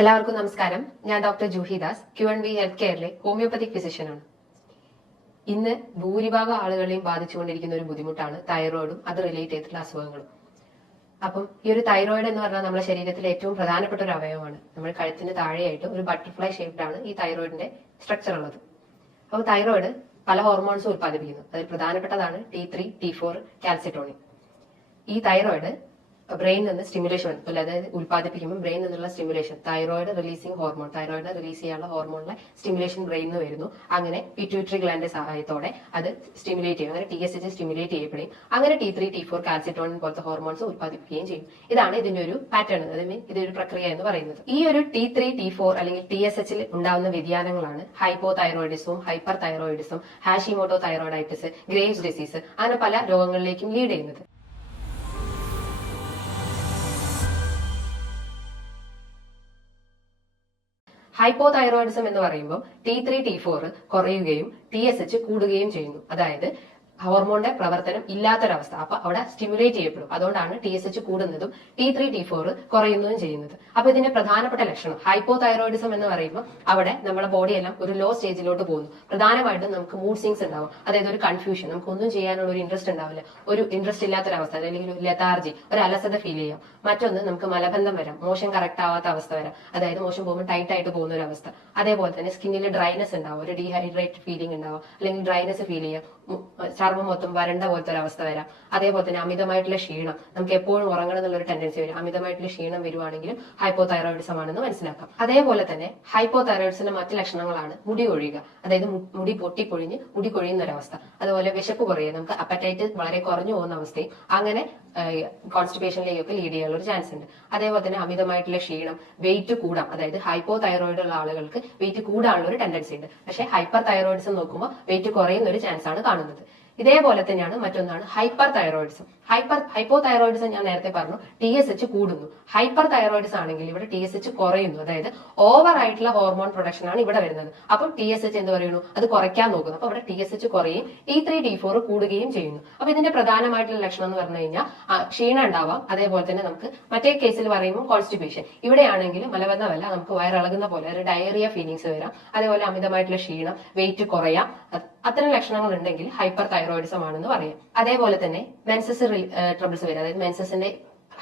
എല്ലാവർക്കും നമസ്കാരം. ഞാൻ ഡോക്ടർ ജൂഹിദാസ്, QNB ഹെൽത്ത് കെയറിലെ ഹോമിയോപ്പതിക് ഫിസിഷ്യനാണ്. ഇന്ന് ഭൂരിഭാഗം ആളുകളെയും ബാധിച്ചുകൊണ്ടിരിക്കുന്ന ഒരു ബുദ്ധിമുട്ടാണ് തൈറോയിഡും അത് റിലേറ്റ് ചെയ്തിട്ടുള്ള അസുഖങ്ങളും. അപ്പം ഈ ഒരു തൈറോയിഡ് എന്ന് പറഞ്ഞാൽ നമ്മുടെ ശരീരത്തിലെ ഏറ്റവും പ്രധാനപ്പെട്ട ഒരു അവയവമാണ്. നമ്മുടെ കഴുത്തിന് താഴെയായിട്ട് ഒരു ബട്ടർഫ്ലൈ ഷേപ്ഡാണ് ഈ തൈറോയിഡിന്റെ സ്ട്രക്ചർ ഉള്ളത്. അപ്പോൾ തൈറോയിഡ് പല ഹോർമോൺസും ഉത്പാദിപ്പിക്കുന്നു. അതിൽ പ്രധാനപ്പെട്ടതാണ് T3, T4, കാൽസിറ്റോണിൻ. ഈ തൈറോയിഡ് ബ്രെയിനിൽ നിന്ന് സ്റ്റിമുലേഷൻ, അതായത് ഉത്പാദിപ്പിക്കുമ്പോൾ ബ്രെയിനിൽ നിന്നുള്ള stimulation, thyroid releasing hormone, thyroid release ചെയ്യാനുള്ള ഹോർമോണിലെ സ്റ്റിമുലേഷൻ ബ്രെയിനിൽ നിന്ന് വരുന്നു. അങ്ങനെ പിറ്റ്യൂട്ടറി ഗ്ലാൻഡിന്റെ സഹായത്തോടെ അത് സ്റ്റിമുലേറ്റ് ചെയ്യും. അങ്ങനെ TSH സ്റ്റിമുലേറ്റ് ചെയ്യപ്പെടുകയും അങ്ങനെ T3, T4, കാൽസിറ്റോണിൻ പോലത്തെ ഹോർമോൺസ് ഉത്പാദിപ്പിക്കുകയും ചെയ്യും. ഇതാണ് ഇതിന്റെ ഒരു പാറ്റേൺ, അതായത് ഇതൊരു പ്രക്രിയ എന്ന് പറയുന്നത്. ഈ ഒരു T3, T4 അല്ലെങ്കിൽ TSH ഉണ്ടാകുന്ന വ്യതിയാനങ്ങളാണ് ഹൈപ്പോ തൈറോയിഡിസവും hyper thyroidism, Hashimoto thyroiditis, Graves disease, അങ്ങനെ പല രോഗങ്ങളിലേക്കും ലീഡ് ചെയ്യുന്നത്. ഹൈപ്പോതൈറോയിഡിസം എന്ന് പറയുമ്പോൾ T3, T4 കുറയുകയും TSH കൂടുകയും ചെയ്യുന്നു. അതായത് ഹോർമോണിന്റെ പ്രവർത്തനം ഇല്ലാത്തൊരവസ്ഥ. അപ്പൊ അവിടെ സ്റ്റിമുലേറ്റ് ചെയ്യപ്പെടും. അതുകൊണ്ടാണ് TSH കൂടുന്നതും T3, T4 കുറയുന്നതും ചെയ്യുന്നത്. അപ്പൊ ഇതിന്റെ പ്രധാനപ്പെട്ട ലക്ഷണം ഹൈപ്പോതൈറോയിഡിസം എന്ന് പറയുമ്പോൾ അവിടെ നമ്മുടെ ബോഡി എല്ലാം ഒരു ലോ സ്റ്റേജിലോട്ട് പോകുന്നു. പ്രധാനമായിട്ടും നമുക്ക് മൂഡ് സ്വിങ്സ് ഉണ്ടാവും. അതായത് ഒരു കൺഫ്യൂഷൻ, നമുക്ക് ഒന്നും ചെയ്യാനുള്ള ഒരു ഇൻട്രസ്റ്റ് ഉണ്ടാവില്ല, ഒരു ഇൻട്രസ്റ്റ് ഇല്ലാത്തൊരവസ്ഥ, അല്ലെങ്കിൽ ഒരു ലെതാർജി, ഒരു അലസത ഫീൽ ചെയ്യാം. മറ്റൊന്ന് നമുക്ക് മലബന്ധം വരാം, മോഷൻ കറക്റ്റ് ആവാത്ത അവസ്ഥ വരാം, അതായത് മോഷൻ പോകുമ്പോൾ ടൈറ്റ് ആയിട്ട് പോകുന്ന ഒരു അവസ്ഥ. അതേപോലെ തന്നെ സ്കിന്നിൽ ഡ്രൈനെസ് ഉണ്ടാവും, ഒരു ഡീഹൈഡ്രേറ്റ് ഫീലിംഗ് ഉണ്ടാവും, അല്ലെങ്കിൽ ഡ്രൈനെസ് ഫീൽ ചെയ്യാം, ചർമ്മം മൊത്തം വരണ്ട പോലത്തെ ഒരു അവസ്ഥ വരാം. അതേപോലെ തന്നെ അമിതമായിട്ടുള്ള ക്ഷീണം, നമുക്ക് എപ്പോഴും ഉറങ്ങണം എന്നുള്ള ഒരു ടെൻഡൻസി വരും. അമിതമായിട്ടുള്ള ക്ഷീണം വരുവാണെങ്കിലും ഹൈപ്പോതൈറോയിഡിസം ആണെന്ന് മനസ്സിലാക്കാം. അതേപോലെ തന്നെ ഹൈപ്പോതൈറോയിഡിസിന്റെ മറ്റു ലക്ഷണങ്ങളാണ് മുടി കൊഴിയുക, അതായത് മുടി പൊട്ടിപ്പൊഴിഞ്ഞ് മുടി കൊഴിയുന്ന ഒരവസ്ഥ. അതുപോലെ വിശപ്പ് കുറയുക, നമുക്ക് അപ്പറ്റൈറ്റ് വളരെ കുറഞ്ഞു പോകുന്ന അവസ്ഥയും അങ്ങനെ കോൺസ്റ്റിപ്പേഷനിലേക്കൊക്കെ ലീഡ് ചെയ്യാനുള്ള ഒരു ചാൻസ് ഉണ്ട്. അതേപോലെ തന്നെ അമിതമായിട്ടുള്ള ക്ഷീണം, വെയിറ്റ് കൂടാം, അതായത് ഹൈപ്പോതൈറോയിഡ് ഉള്ള ആളുകൾക്ക് വെയിറ്റ് കൂടാനുള്ള ഒരു ടെൻഡൻസി ഉണ്ട്. പക്ഷേ ഹൈപ്പർ തൈറോയിഡിസം നോക്കുമ്പോൾ വെയിറ്റ് കുറയുന്ന ഒരു ചാൻസ് ആണ് കാണുന്നത്. ഇതേപോലെ തന്നെയാണ് മറ്റൊന്നാണ് ഹൈപ്പർ തൈറോയിഡിസം. ഹൈപ്പോ തൈറോയിഡിസം ഞാൻ നേരത്തെ പറഞ്ഞു TSH കൂടുന്നു. ഹൈപ്പർ തൈറോയിഡിസം ആണെങ്കിൽ ഇവിടെ TSH കുറയുന്നു. അതായത് ഓവർ ആയിട്ടുള്ള ഹോർമോൺ പ്രൊഡക്ഷൻ ആണ് ഇവിടെ വരുന്നത്. അപ്പം TSH എന്ത് പറയുന്നു, അത് കുറയ്ക്കാൻ നോക്കുന്നു. അപ്പൊ ഇവിടെ TSH കുറയും, T3, T4 കൂടുകയും ചെയ്യുന്നു. അപ്പൊ ഇതിന്റെ പ്രധാനമായിട്ടുള്ള ലക്ഷണം എന്ന് പറഞ്ഞു കഴിഞ്ഞാൽ ക്ഷീണം ഉണ്ടാവാം. അതേപോലെ തന്നെ നമുക്ക് മറ്റേ കേസിൽ പറയുമ്പോൾ കോൺസ്റ്റിപ്പേഷൻ, ഇവിടെയാണെങ്കിൽ മലബന്ധമല്ല, നമുക്ക് വയറിളകുന്ന പോലെ ഒരു ഡയറിയ ഫീലിങ്സ് വരാം. അതേപോലെ അമിതമായിട്ടുള്ള ക്ഷീണം, വെയിറ്റ് കുറയാം. അത്തരം ലക്ഷണങ്ങൾ ഉണ്ടെങ്കിൽ ഹൈപ്പർ തൈറോയിഡിസം ആണെന്ന് പറയാം. അതേപോലെ തന്നെ മെൻസസ് ട്രബിൾസ് വരും. അതായത് മെൻസസിന്റെ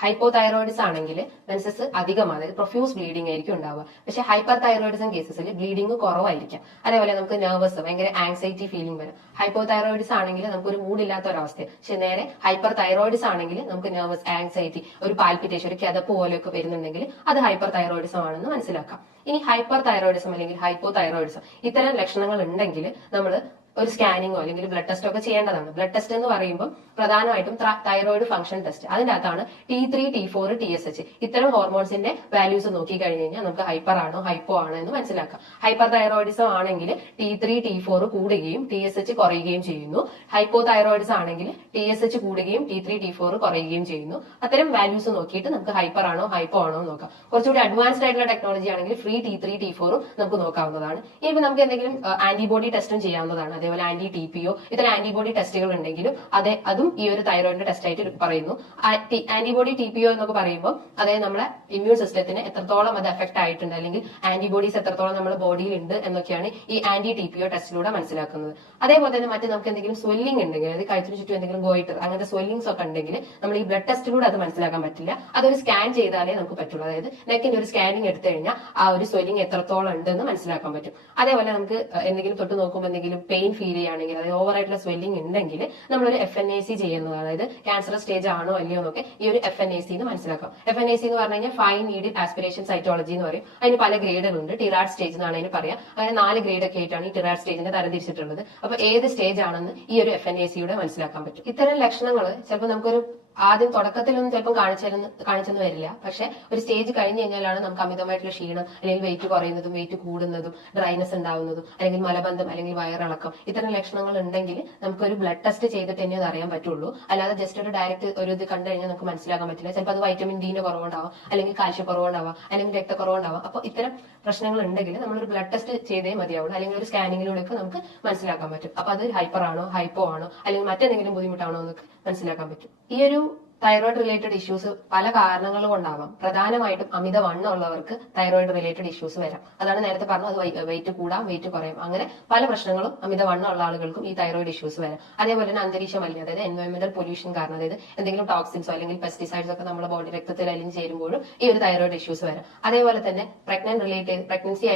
ഹൈപ്പോതൈറോയിഡിസം ആണെങ്കിൽ മെൻസസ് അധികമാണ്, അതായത് പ്രൊഫ്യൂസ് ബ്ലീഡിംഗ് ആയിരിക്കും ഉണ്ടാവുക. പക്ഷെ ഹൈപ്പർ തൈറോയിഡിസം കേസസിൽ ബ്ലീഡിംഗ് കുറവായിരിക്കാം. അതേപോലെ നമുക്ക് നെർവസ്, ഭയങ്കര ആങ്സൈറ്റി ഫീലിംഗ് വരും. ഹൈപ്പോതൈറോയിഡിസം ആണെങ്കിൽ നമുക്ക് ഒരു മൂഡില്ലാത്ത ഒരവസ്ഥ. പക്ഷെ നേരെ ഹൈപ്പർ തൈറോയിഡിസം ആണെങ്കിൽ നമുക്ക് നെർവസ്, ആങ്സൈറ്റി, ഒരു പാൽപിറ്റേഷൻ, ഒരു കിതപ്പ് പോലെയൊക്കെ വരുന്നുണ്ടെങ്കിൽ അത് ഹൈപ്പർ തൈറോയിഡിസം ആണെന്ന് മനസ്സിലാക്കാം. ഇനി ഹൈപ്പർ തൈറോയിഡിസം അല്ലെങ്കിൽ ഹൈപ്പോതൈറോയിഡിസം ഇത്തരം ലക്ഷണങ്ങൾ ഉണ്ടെങ്കിൽ നമ്മൾ ഒരു സ്കാനിങ്ങോ അല്ലെങ്കിൽ ബ്ലഡ് ടെസ്റ്റോ ഒക്കെ ചെയ്യേണ്ടതാണ്. ബ്ലഡ് ടെസ്റ്റ് എന്ന് പറയുമ്പോൾ പ്രധാനമായിട്ടും തൈറോയിഡ് ഫംഗ്ഷൻ ടെസ്റ്റ്. അതിന്റെ അകത്താണ് T3, T4, TSH ഇത്തരം ഹോർമോൺസിന്റെ വാല്യൂസ് നോക്കി കഴിഞ്ഞ് കഴിഞ്ഞാൽ നമുക്ക് ഹൈപ്പർ ആണോ ഹൈപ്പോ ആണോ എന്ന് മനസ്സിലാക്കാം. ഹൈപ്പർ തൈറോയിഡിസം ആണെങ്കിൽ T3, T4 കൂടുകയും TSH കുറയുകയും ചെയ്യുന്നു. ഹൈപ്പോ തൈറോയിഡിസം ആണെങ്കിൽ TSH കൂടുകയും T3, T4 കുറയുകയും ചെയ്യുന്നു. അത്തരം വാല്യൂസ് നോക്കിയിട്ട് നമുക്ക് ഹൈപ്പർ ആണോ ഹൈപ്പോ ആണോ എന്ന് നോക്കാം. കുറച്ചുകൂടി അഡ്വാൻസ്ഡ് ആയിട്ടുള്ള ടെക്നോളജി ആണെങ്കിൽ ഫ്രീ T3, T4 നമുക്ക് നോക്കാവുന്നതാണ്. ഇനി നമുക്ക് എന്തെങ്കിലും ആന്റിബോഡി ടെസ്റ്റും ചെയ്യാവുന്നതാണ്. അതേപോലെ TPO ഇത്തരം ആന്റിബോഡി ടെസ്റ്റുകൾ ഉണ്ടെങ്കിലും അതും ഈ ഒരു തൈറോയിഡിന്റെ ടെസ്റ്റ് ആയിട്ട് പറയുന്നു. ആന്റിബോഡി TPO എന്നൊക്കെ പറയുമ്പോൾ അതായത് നമ്മളെ ഇമ്മ്യൂൺ സിസ്റ്റത്തിന് എത്രത്തോളം അത് എഫക്ട് ആയിട്ടുണ്ട്, അല്ലെങ്കിൽ ആന്റിബോഡീസ് എത്രത്തോളം നമ്മുടെ ബോഡിയിൽ ഉണ്ട് എന്നൊക്കെയാണ് ഈ TPO ടെസ്റ്റിലൂടെ മനസ്സിലാക്കുന്നത്. അതേപോലെ തന്നെ മറ്റു നമുക്ക് എന്തെങ്കിലും സ്വെല്ലിംഗ് ഉണ്ടെങ്കിൽ, അതായത് കഴുത്തിന് ചുറ്റും എന്തെങ്കിലും ഗോയിറ്റർ, അങ്ങനത്തെ സ്വെല്ലിംഗ്സ് ഒക്കെ ഉണ്ടെങ്കിൽ നമ്മൾ ഈ ബ്ലഡ് ടെസ്റ്റിലൂടെ അത് മനസ്സിലാക്കാൻ പറ്റില്ല. അതൊരു സ്കാൻ ചെയ്താലേ നമുക്ക് പറ്റുള്ളൂ. അതായത് നെക്കിന്റെ ഒരു സ്കാനിങ് എടുത്തു കഴിഞ്ഞാൽ ആ ഒരു സ്വെല്ലിംഗ് എത്രത്തോളം ഉണ്ടെന്ന് മനസ്സിലാക്കാൻ പറ്റും. അതേപോലെ നമുക്ക് എന്തെങ്കിലും തൊട്ട് നോക്കുമ്പോൾ എന്തെങ്കിലും പെയിൻ ഫീൽ ചെയ്യുകയാണെങ്കിൽ, അതായത് ഓവർ ആയിട്ടുള്ള സ്വെല്ലിംഗ് ഉണ്ടെങ്കിൽ നമ്മളൊരു FNAC ചെയ്യുന്നതാണ്. അതായത് ക്യാൻസർ സ്റ്റേജ് ആണോ അല്ലയോ എന്നൊക്കെ ഈ ഒരു FNAC എന്ന് മനസ്സിലാക്കാം. FNAC എന്ന് പറഞ്ഞു കഴിഞ്ഞാൽ ഫൈൻ നീഡിൽ ആസ്പിരേഷൻ സൈറ്റോളജി എന്ന് പറയും. അതിന് പല ഗ്രേഡുകളുണ്ട്. ടിറാഡ് സ്റ്റേജ് എന്നാണ് അതിന് പറയാം. അങ്ങനെ 4 ഗ്രേഡ് ഒക്കെ ആയിട്ടാണ് ഈ ടിറാഡ് സ്റ്റേജിനെ തരംതിരിച്ചിട്ടുള്ളത്. അപ്പൊ ഏത് സ്റ്റേജ് ആണെന്ന് ഈ ഒരു FNAC മനസ്സിലാക്കാൻ പറ്റും. ഇത്തരം ലക്ഷണങ്ങൾ ചിലപ്പോൾ നമുക്കൊരു ആദ്യം തുടക്കത്തിലൊന്നും ചിലപ്പോൾ കാണിച്ചെന്ന് വരില്ല. പക്ഷെ ഒരു സ്റ്റേജ് കഴിഞ്ഞ് കഴിഞ്ഞാലാണ് നമുക്ക് അമിതമായിട്ടുള്ള ക്ഷീണം, അല്ലെങ്കിൽ വെയിറ്റ് കുറയുന്നതും വെയിറ്റ് കൂടുന്നതും ഡ്രൈനസ് ഉണ്ടാവുന്നതും, അല്ലെങ്കിൽ മലബന്ധം, അല്ലെങ്കിൽ വയറിളക്കം ഇത്തരം ലക്ഷണങ്ങൾ ഉണ്ടെങ്കിൽ നമുക്കൊരു ബ്ലഡ് ടെസ്റ്റ് ചെയ്തിട്ട് തന്നെ അത് അറിയാൻ പറ്റുള്ളൂ. അല്ലാതെ ജസ്റ്റ് ഒരു ഡയറക്റ്റ് ഒരു ഇത് കണ്ടു കഴിഞ്ഞാൽ നമുക്ക് മനസ്സിലാക്കാൻ പറ്റില്ല. ചിലപ്പോൾ അത് വൈറ്റമിൻ D കുറവുണ്ടാവാം, അല്ലെങ്കിൽ കാൽഷ്യക്കുറവുണ്ടാവാം, അല്ലെങ്കിൽ രക്തക്കുറവുണ്ടാവാം. അപ്പോൾ ഇത്തരം പ്രശ്നങ്ങൾ ഉണ്ടെങ്കിൽ നമ്മളൊരു ബ്ലഡ് ടെസ്റ്റ് ചെയ്തേ മതിയാവുള്ളൂ, അല്ലെങ്കിൽ ഒരു സ്കാനിങ്ങിലൂടെ നമുക്ക് മനസ്സിലാക്കാൻ പറ്റും. അപ്പൊ അത് ഹൈപ്പർ ആണോ ഹൈപ്പോ ആണോ അല്ലെങ്കിൽ മറ്റെന്തെങ്കിലും ബുദ്ധിമുട്ടാണോ എന്നൊക്കെ മനസ്സിലാക്കാൻ പറ്റും. ഈ ഒരു തൈറോയിഡ് റിലേറ്റഡ് ഇഷ്യൂസ് പല കാരണങ്ങൾ കൊണ്ടാവാം. പ്രധാനമായിട്ടും അമിതവണ്ണം ഉള്ളവർക്ക് തൈറോയിഡ് റിലേറ്റഡ് ഇഷ്യൂസ് വരാം. അതാണ് നേരത്തെ പറഞ്ഞത്, വെയിറ്റ് കൂടാം, വെയിറ്റ് കുറയാം, അങ്ങനെ പല പ്രശ്നങ്ങളും അമിതവണ്ണം ഉള്ള ആളുകൾക്കും ഈ തൈറോയിഡ് ഇഷ്യൂസ് വരാം. അതേപോലെ തന്നെ അന്തരീക്ഷ മലിനീകരണം, അതായത് എൻവയോൺമെന്റൽ പൊല്യൂഷൻ കാരണം, അതായത് എന്തെങ്കിലും ടോക്സിൻസോ അല്ലെങ്കിൽ പെസ്റ്റിസൈഡ്സ് ഒക്കെ നമ്മുടെ ബോഡി രക്തത്തിൽ അലിഞ്ഞ് ചേരുമ്പോഴും ഈ ഒരു തൈറോയിഡ് ഇഷ്യൂസ് വരാം. അതേപോലെ തന്നെ പ്രഗ്നന്റ്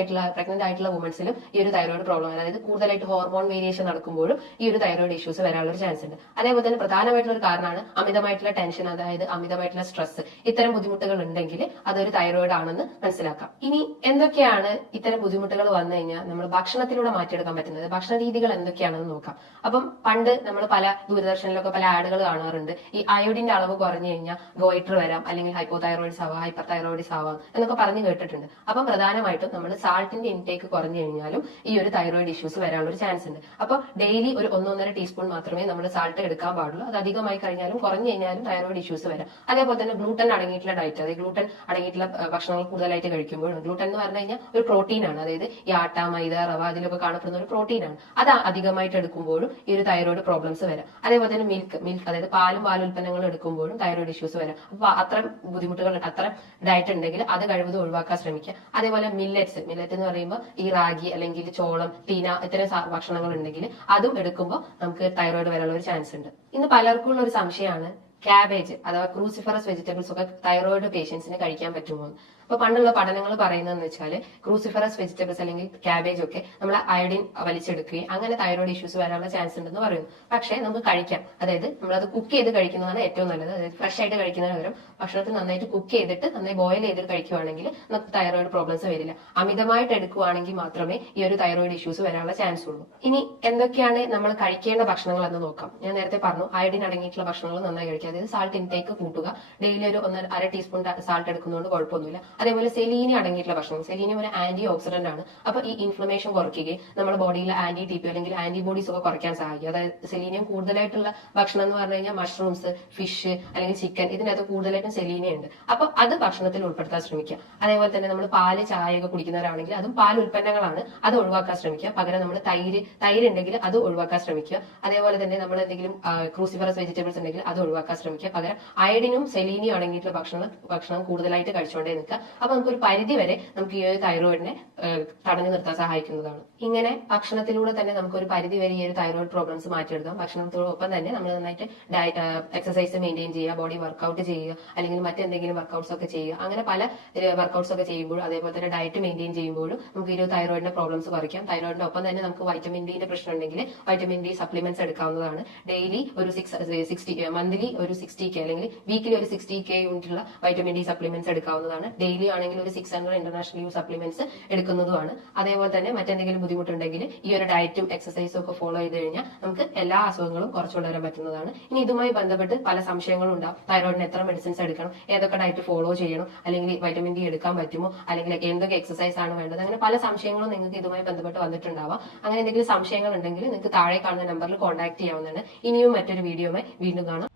ആയിട്ടുള്ള വുമൻസിലും ഈ ഒരു തൈറോയിഡ് പ്രോബ്ലം, അതായത് കൂടുതലായിട്ട് ഹോർമോൺ വേരിയേഷൻ നടക്കുമ്പോഴും ഈ ഒരു തൈറോയിഡ് ഇഷ്യൂസ് വരാനുള്ള ഒരു ചാൻസ് ഉണ്ട്. അതേപോലെ തന്നെ പ്രധാനമായിട്ടുള്ള ഒരു കാരണമാണ് അമിതമായിട്ടുള്ള ടെൻഷൻ, അതായത് അമിതമായിട്ടുള്ള സ്ട്രെസ്. ഇത്തരം ബുദ്ധിമുട്ടുകൾ ഉണ്ടെങ്കിൽ അതൊരു തൈറോയിഡ് ആണെന്ന് മനസ്സിലാക്കാം. ഇനി എന്തൊക്കെയാണ് ഇത്തരം ബുദ്ധിമുട്ടുകൾ വന്നു കഴിഞ്ഞാൽ നമ്മൾ ഭക്ഷണത്തിലൂടെ മാറ്റിയെടുക്കാൻ പറ്റുന്നത്, ഭക്ഷണ രീതികൾ എന്തൊക്കെയാണെന്ന് നോക്കാം. അപ്പം പണ്ട് നമ്മൾ പല ദൂരദർശനിലൊക്കെ പല ആഡുകൾ കാണാറുണ്ട്. ഈ അയോഡിന്റെ അളവ് കുറഞ്ഞു കഴിഞ്ഞാൽ ഗോയിറ്റർ വരാം, അല്ലെങ്കിൽ ഹൈപ്പോതൈറോയിഡ്സ് ആവാം, ഹൈപ്പർ തൈറോയിഡ്സ് ആവാം എന്നൊക്കെ പറഞ്ഞു കേട്ടിട്ടുണ്ട്. അപ്പം പ്രധാനമായിട്ടും നമ്മൾ സാൾട്ടിന്റെ ഇൻടേക്ക് കുറഞ്ഞു കഴിഞ്ഞാലും ഈ ഒരു തൈറോയിഡ് ഇഷ്യൂസ് വരാനുള്ള ഒരു ചാൻസ് ഉണ്ട്. അപ്പൊ ഡെയിലി ഒരു 1-1.5 ടീസ്പൂൺ മാത്രമേ നമ്മൾ സാൾട്ട് എടുക്കാൻ പാടുള്ളൂ. അത് അധികമായി കഴിഞ്ഞാലും കുറഞ്ഞു കഴിഞ്ഞാലും തൈറോയിഡ് ഇഷ്യൂസ് വരാം. അതേപോലെ തന്നെ ഗ്ലൂട്ടൻ അടങ്ങിയിട്ടുള്ള ഡയറ്റ്, അതായത് ഗ്ലൂട്ടൻ അടങ്ങിയിട്ടുള്ള ഭക്ഷണങ്ങൾ കൂടുതലായിട്ട് കഴിക്കുമ്പോഴും, ഗ്ലൂട്ടൻ എന്ന് പറഞ്ഞു കഴിഞ്ഞാൽ ഒരു പ്രോട്ടീൻ ആണ്, അതായത് ഈ ആട്ട, മൈദ, റവ അതിലൊക്കെ കാണപ്പെടുന്ന ഒരു പ്രോട്ടീൻ ആണ്. അത് അധികമായിട്ട് എടുക്കുമ്പോഴും ഈ ഒരു തൈറോയിഡ് പ്രോബ്ലംസ് വരാം. അതേപോലെ തന്നെ മിൽക്ക്, അതായത് പാലും പാലുൽപ്പന്നങ്ങളും എടുക്കുമ്പോഴും തൈറോയിഡ് ഇഷ്യൂസ് വരാം. അപ്പൊ അത്തരം ബുദ്ധിമുട്ടുകൾ, അത്തരം ഡയറ്റ് ഉണ്ടെങ്കിൽ അത് കഴിവതും ഒഴിവാക്കാൻ ശ്രമിക്കുക. അതേപോലെ മില്ലറ്റ് എന്ന് പറയുമ്പോൾ ഈ റാഗി അല്ലെങ്കിൽ ചോളം, ടീന ഇത്തരം ഭക്ഷണങ്ങൾ ഉണ്ടെങ്കിൽ അതും എടുക്കുമ്പോൾ നമുക്ക് തൈറോയിഡ് വരാനുള്ള ഒരു ചാൻസ് ഉണ്ട്. ഇന്ന് പലർക്കും ഉള്ള ഒരു സംശയമാണ് ക്യാബേജ് അഥവാ ക്രൂസിഫറസ് വെജിറ്റബിൾസ് ഒക്കെ തൈറോയിഡ് പേഷ്യൻസിന് കഴിക്കാൻ പറ്റുമോ? അപ്പൊ പണ്ടുള്ള പഠനങ്ങൾ പറയുന്നതെന്ന് വെച്ചാൽ ക്രൂസിഫറസ് വെജിറ്റബിൾസ് അല്ലെങ്കിൽ ക്യാബേജ് ഒക്കെ നമ്മൾ അയഡിൻ വലിച്ചെടുക്കുകയും അങ്ങനെ തൈറോയിഡ് ഇഷ്യൂസ് വരാനുള്ള ചാൻസ് ഉണ്ടെന്ന് പറയുന്നു. പക്ഷേ നമുക്ക് കഴിക്കാം, അതായത് നമ്മളത് കുക്ക് ചെയ്ത് കഴിക്കുന്നതാണ് ഏറ്റവും നല്ലത്. അതായത് ഫ്രഷ് ആയിട്ട് കഴിക്കുന്നതിന് പകരം ഭക്ഷണത്തിൽ നന്നായിട്ട് കുക്ക് ചെയ്തിട്ട് നന്നായി ബോയിൽ ചെയ്തിട്ട് കഴിക്കുകയാണെങ്കിൽ നമുക്ക് തൈറോയിഡ് പ്രോബ്ലംസ് വരില്ല. അമിതമായിട്ട് എടുക്കുകയാണെങ്കിൽ മാത്രമേ ഈ ഒരു തൈറോയിഡ് ഇഷ്യൂസ് വരാനുള്ള ചാൻസ് ഉള്ളൂ. ഇനി എന്തൊക്കെയാണ് നമ്മൾ കഴിക്കേണ്ട ഭക്ഷണങ്ങൾ എന്ന് നോക്കാം. ഞാൻ നേരത്തെ പറഞ്ഞു അയഡിൻ അടങ്ങിയിട്ടുള്ള ഭക്ഷണങ്ങൾ നന്നായി കഴിക്കുക, അതായത് സാൾട്ട് ഇൻടേക്ക് കൂട്ടുക. ഡെയിലി ഒരു 1.5 ടീസ്പൂൺ സാൾട്ട് എടുക്കുന്നതുകൊണ്ട് കുഴപ്പമൊന്നുമില്ല. അതേപോലെ സെലീനി അടങ്ങിയിട്ടുള്ള ഭക്ഷണം, സെലീനിയം ഒരു ആന്റി ഓക്സിഡന്റ് ആണ്. അപ്പൊ ഈ ഇൻഫ്ലമേഷൻ കുറയ്ക്കുകയും നമ്മുടെ ബോഡിയിലെ ആന്റി ടി പി അല്ലെങ്കിൽ ആന്റിബോഡീസ് ഒക്കെ കുറയ്ക്കാൻ സഹായിക്കും. അതായത് സെലീനിയം കൂടുതലായിട്ടുള്ള ഭക്ഷണം എന്ന് പറഞ്ഞു കഴിഞ്ഞാൽ മഷ്റൂംസ്, ഫിഷ് അല്ലെങ്കിൽ ചിക്കൻ, ഇതിനകത്ത് കൂടുതലായിട്ടും സെലീനിയം ഉണ്ട്. അപ്പൊ അത് ഭക്ഷണത്തിൽ ഉൾപ്പെടുത്താൻ ശ്രമിക്കുക. അതേപോലെ തന്നെ നമ്മൾ പാല്, ചായ ഒക്കെ കുടിക്കുന്നവരാണെങ്കിൽ അതും പാൽ ഉൽപ്പന്നങ്ങളാണ്, അത് ഒഴിവാക്കാൻ ശ്രമിക്കുക. പകരം നമ്മൾ തൈര് ഉണ്ടെങ്കിൽ അത് ഒഴിവാക്കാൻ ശ്രമിക്കുക. അതേപോലെ തന്നെ നമ്മൾ എന്തെങ്കിലും ക്രൂസിഫറസ് വെജിറ്റബിൾസ് ഉണ്ടെങ്കിൽ അത് ഒഴിവാക്കാൻ ശ്രമിക്കുക. പകരം അയഡിനും സെലീനിയും അടങ്ങിയിട്ടുള്ള ഭക്ഷണം കൂടുതലായിട്ട് കഴിച്ചുകൊണ്ടേ നിൽക്കുക. അപ്പൊ നമുക്ക് ഒരു പരിധി വരെ നമുക്ക് ഈ ഒരു തൈറോയിഡിനെ തടഞ്ഞു നിർത്താൻ സഹായിക്കുന്നതാണ്. ഇങ്ങനെ ഭക്ഷണത്തിലൂടെ തന്നെ നമുക്ക് ഒരു പരിധി വരെ ഈ ഒരു തൈറോയിഡ് പ്രോബ്ലംസ് മാറ്റിയെടുക്കാം. ഭക്ഷണത്തോടൊപ്പം തന്നെ നമ്മൾ നന്നായിട്ട് എക്സസൈസ് മെയിൻറ്റെയിൻ ചെയ്യുക, ബോഡി വർക്കൗട്ട് ചെയ്യുക, അല്ലെങ്കിൽ മറ്റെന്തെങ്കിലും വർക്കൗട്ട്സ് ഒക്കെ ചെയ്യുക. അങ്ങനെ പല വർക്കൗട്ട്സ് ഒക്കെ ചെയ്യുമ്പോഴും അതേപോലെ തന്നെ ഡയറ്റ് മെയിൻറ്റെയിൻ ചെയ്യുമ്പോഴും നമുക്ക് ഈ ഒരു തൈറോയിഡിന്റെ പ്രോബ്ലംസ് കുറയ്ക്കാം. തൈറോയിഡിന്റെ ഒപ്പം തന്നെ നമുക്ക് വൈറ്റമിൻ ഡിന്റെ പ്രശ്നം ഉണ്ടെങ്കിൽ വൈറ്റമിൻ ഡി സപ്ലിമെന്റ്സ് എടുക്കാവുന്നതാണ്. ഡെയിലി ഒരു മന്ത്ലി ഒരു 60K അല്ലെങ്കിൽ വീക്കിലി ഒരു 60K യൂണിറ്റുള്ള വൈറ്റമിൻ ഡി സപ്ലിമെന്റ്സ് എടുക്കാവുന്നതാണ്. ഡെയിലി ആണെങ്കിൽ ഒരു 600 ഇന്റർനാഷണൽ യൂസ് സപ്ലിമെന്റ്സ് എടുക്കുന്നതുമാണ്. അതേപോലെ തന്നെ മറ്റെന്തെങ്കിലും ബുദ്ധിമുട്ടുണ്ടെങ്കിൽ ഈ ഒരു ഡയറ്റും എക്സസൈസും ഒക്കെ ഫോളോ ചെയ്ത് കഴിഞ്ഞാൽ നമുക്ക് എല്ലാ അസുഖങ്ങളും കുറച്ചുകൊണ്ടുവരാൻ പറ്റുന്നതാണ്. ഇനി ഇതുമായി ബന്ധപ്പെട്ട് പല സംശയങ്ങളും ഉണ്ടാവും. തൈറോയിഡിന് എത്ര മെഡിസിൻസ് എടുക്കണം, ഏതൊക്കെ ഡയറ്റ് ഫോളോ ചെയ്യണം, അല്ലെങ്കിൽ വൈറ്റമിൻ ഡി എടുക്കാൻ പറ്റുമോ, അല്ലെങ്കിൽ എന്തൊക്കെ എക്സസൈസ് ആണ് വേണ്ടത്, അങ്ങനെ പല സംശയങ്ങളും നിങ്ങൾക്ക് ഇതുമായി ബന്ധപ്പെട്ട് വന്നിട്ടുണ്ടാവാം. അങ്ങനെ എന്തെങ്കിലും സംശയങ്ങൾ ഉണ്ടെങ്കിൽ നിങ്ങൾക്ക് താഴെ കാണുന്ന നമ്പറിൽ കോൺടാക്ട് ചെയ്യാവുന്നതാണ്. ഇനിയും മറ്റൊരു വീഡിയോയുമായി വീണ്ടും കാണാം.